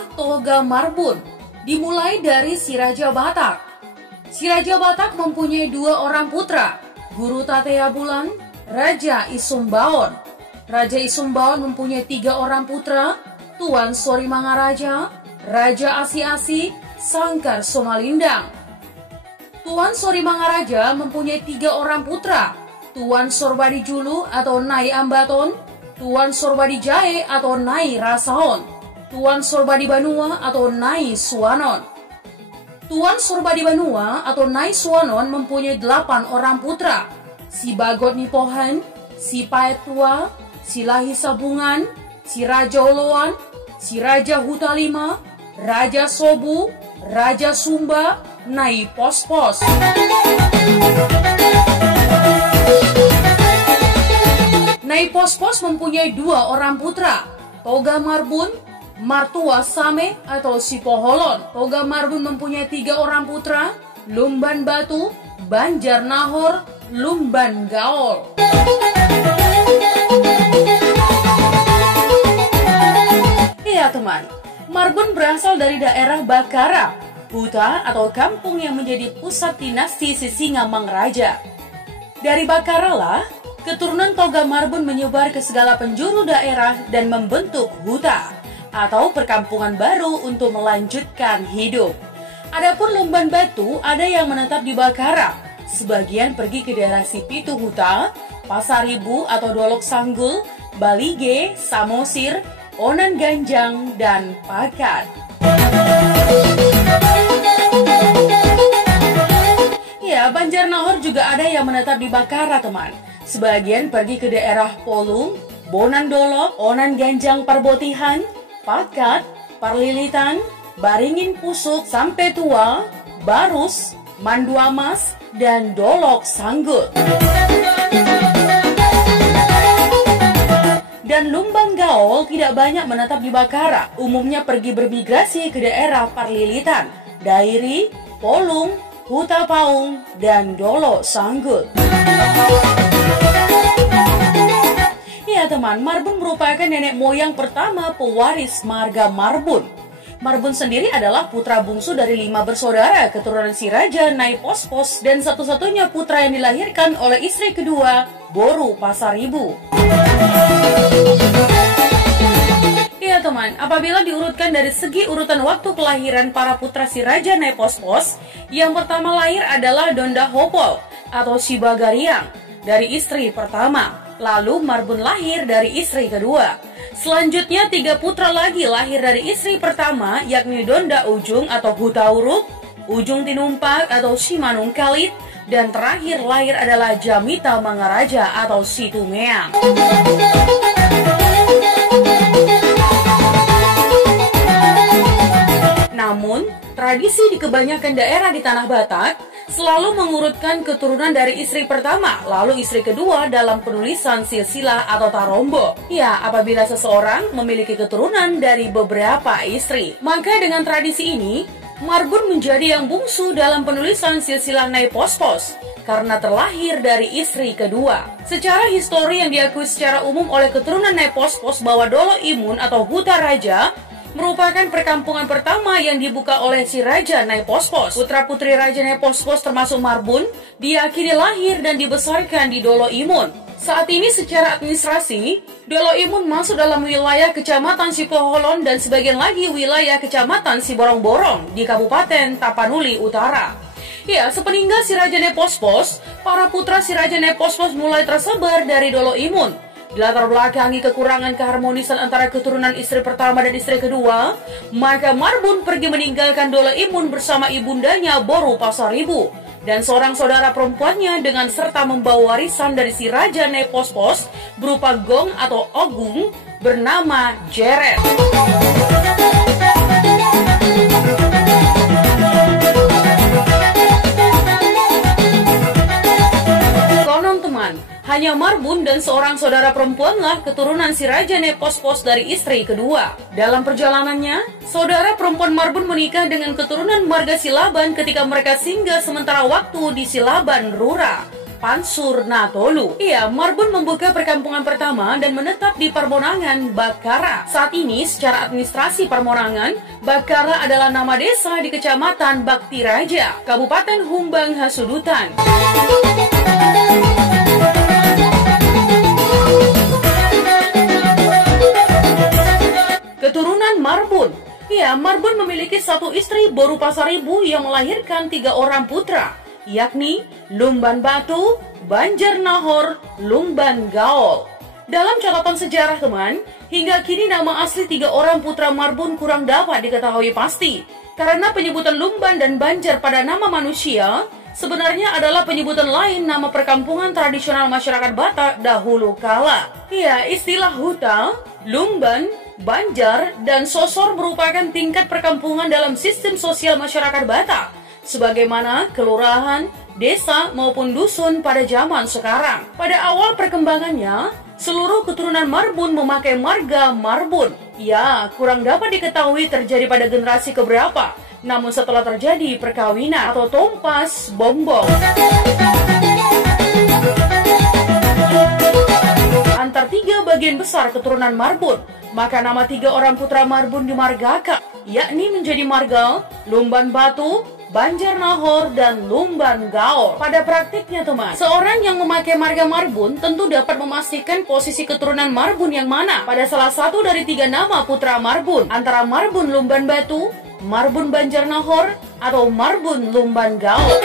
Kisah Toga Marbun dimulai dari si Raja Batak. Si Raja Batak mempunyai 2 orang putra, Guru Tatea Bulan, Raja Isumbaon. Raja Isumbaon mempunyai 3 orang putra, Tuan Sori Mangaraja, Raja Asi-Asi, Sangkar Somalindang. Tuan Sori Mangaraja mempunyai 3 orang putra, Tuan Sorbadi Julu atau Nai Ambaton, Tuan Sorbadi Jae atau Nai Rasaon, Tuan Sorbadi Banua atau Nai Suanon. Tuan Sorbadi Banua atau Nai Suanon mempunyai 8 orang putra, si Bagot Nipohan, si Paetua, si Lahi Sabungan, si Raja Oloan, si Raja Hutalima, Raja Sobu, Raja Sumba, Nai Pospos. Nai Pospos mempunyai 2 orang putra, Toga Marbun, Martua Same atau si Poholon. Toga Marbun mempunyai 3 orang putra, Lumban Batu, Banjar Nahor, Lumban Gaol. Iya teman, Marbun berasal dari daerah Bakara, huta atau kampung yang menjadi pusat dinasti Sisingamangaraja. Dari Bakara lah, keturunan Toga Marbun menyebar ke segala penjuru daerah dan membentuk huta atau perkampungan baru untuk melanjutkan hidup. Adapun Lumban Batu ada yang menetap di Bakara, sebagian pergi ke daerah Sipitu Huta, Pasaribu atau Dolok Sanggul, Balige, Samosir, Onan Ganjang, dan Pakat. Ya, Banjar Nahor juga ada yang menetap di Bakara teman. Sebagian pergi ke daerah Polung, Bonan Dolok, Onan Ganjang Parbotihan, Pakat, Parlilitan, Baringin Pusuk, Sampai Tua, Barus, Manduamas, dan Dolok Sanggul. Dan Lumban Gaol tidak banyak menetap di Bakara, umumnya pergi bermigrasi ke daerah Parlilitan, Dairi, Polung, Huta Paung, dan Dolok Sanggul. Ya teman, Marbun merupakan nenek moyang pertama pewaris marga Marbun. Marbun sendiri adalah putra bungsu dari 5 bersaudara keturunan si Raja Nai Pospos dan satu-satunya putra yang dilahirkan oleh istri kedua, Boru Pasaribu. Ya teman, apabila diurutkan dari segi urutan waktu kelahiran para putra si Raja Nai Pospos, yang pertama lahir adalah Donda Hopol atau si Bagariang dari istri pertama. Lalu Marbun lahir dari istri kedua. Selanjutnya 3 putra lagi lahir dari istri pertama, yakni Donda Ujung atau Hutauruk, Ujung Tinumpak atau Simanung Kalit, dan terakhir lahir adalah Jamita Mangaraja atau Situmeang. Namun, tradisi di kebanyakan daerah di Tanah Batak selalu mengurutkan keturunan dari istri pertama, lalu istri kedua dalam penulisan silsilah atau tarombo. Ya, apabila seseorang memiliki keturunan dari beberapa istri. Maka dengan tradisi ini, Marbun menjadi yang bungsu dalam penulisan silsilah Nai Pospos karena terlahir dari istri kedua. Secara histori yang diakui secara umum oleh keturunan Nai Pospos bahwa Dolo Imun atau Huta Raja merupakan perkampungan pertama yang dibuka oleh si Raja Nai Pospos. Putra-putri Raja Nai Pospos termasuk Marbun diyakini lahir dan dibesarkan di Dolo Imun. Saat ini secara administrasi, Dolo Imun masuk dalam wilayah Kecamatan Sipoholon dan sebagian lagi wilayah Kecamatan Siborong-Borong di Kabupaten Tapanuli Utara. Ya, sepeninggal si Raja Nai Pospos, para putra si Raja Nai Pospos mulai tersebar dari Dolo Imun. Dilatar belakangi kekurangan keharmonisan antara keturunan istri pertama dan istri kedua, maka Marbun pergi meninggalkan Dolo Imun bersama ibundanya Boru Pasaribu dan seorang saudara perempuannya dengan serta membawa warisan dari si Raja Nai Pospos berupa gong atau ogung bernama Jeret. Konon teman, hanya Marbun dan seorang saudara perempuanlah keturunan si Raja Nai Pospos dari istri kedua. Dalam perjalanannya, saudara perempuan Marbun menikah dengan keturunan marga Silaban ketika mereka singgah sementara waktu di Silaban Rura. Pansur Natolu. Iya, Marbun membuka perkampungan pertama dan menetap di Permonangan, Bakara. Saat ini, secara administrasi Permonangan, Bakara adalah nama desa di Kecamatan Bakti Raja, Kabupaten Humbang Hasudutan. Keturunan Marbun. Ya, Marbun memiliki satu istri Boru Pasaribu yang melahirkan 3 orang putra, yakni Lumban Batu, Banjar Nahor, Lumban Gaol. Dalam catatan sejarah teman, hingga kini nama asli 3 orang putra Marbun kurang dapat diketahui pasti. Karena penyebutan Lumban dan Banjar pada nama manusia, sebenarnya adalah penyebutan lain nama perkampungan tradisional masyarakat Batak dahulu kala. Ya, istilah Huta, Lumban, Banjar, dan Sosor merupakan tingkat perkampungan dalam sistem sosial masyarakat Batak, sebagaimana kelurahan, desa, maupun dusun pada zaman sekarang. Pada awal perkembangannya, seluruh keturunan Marbun memakai marga Marbun. Ya, kurang dapat diketahui terjadi pada generasi keberapa, namun setelah terjadi perkawinan atau tompas bombong antar 3 bagian besar keturunan Marbun, maka nama 3 orang putra Marbun dimargakan, yakni menjadi marga Lumban Batu, Banjar Nahor, dan Lumban Gaol. Pada praktiknya teman, seorang yang memakai marga Marbun tentu dapat memastikan posisi keturunan Marbun yang mana pada salah satu dari 3 nama putra Marbun, antara Marbun Lumban Batu, Marbun Banjar Nahor, atau Marbun Lumban Gaol.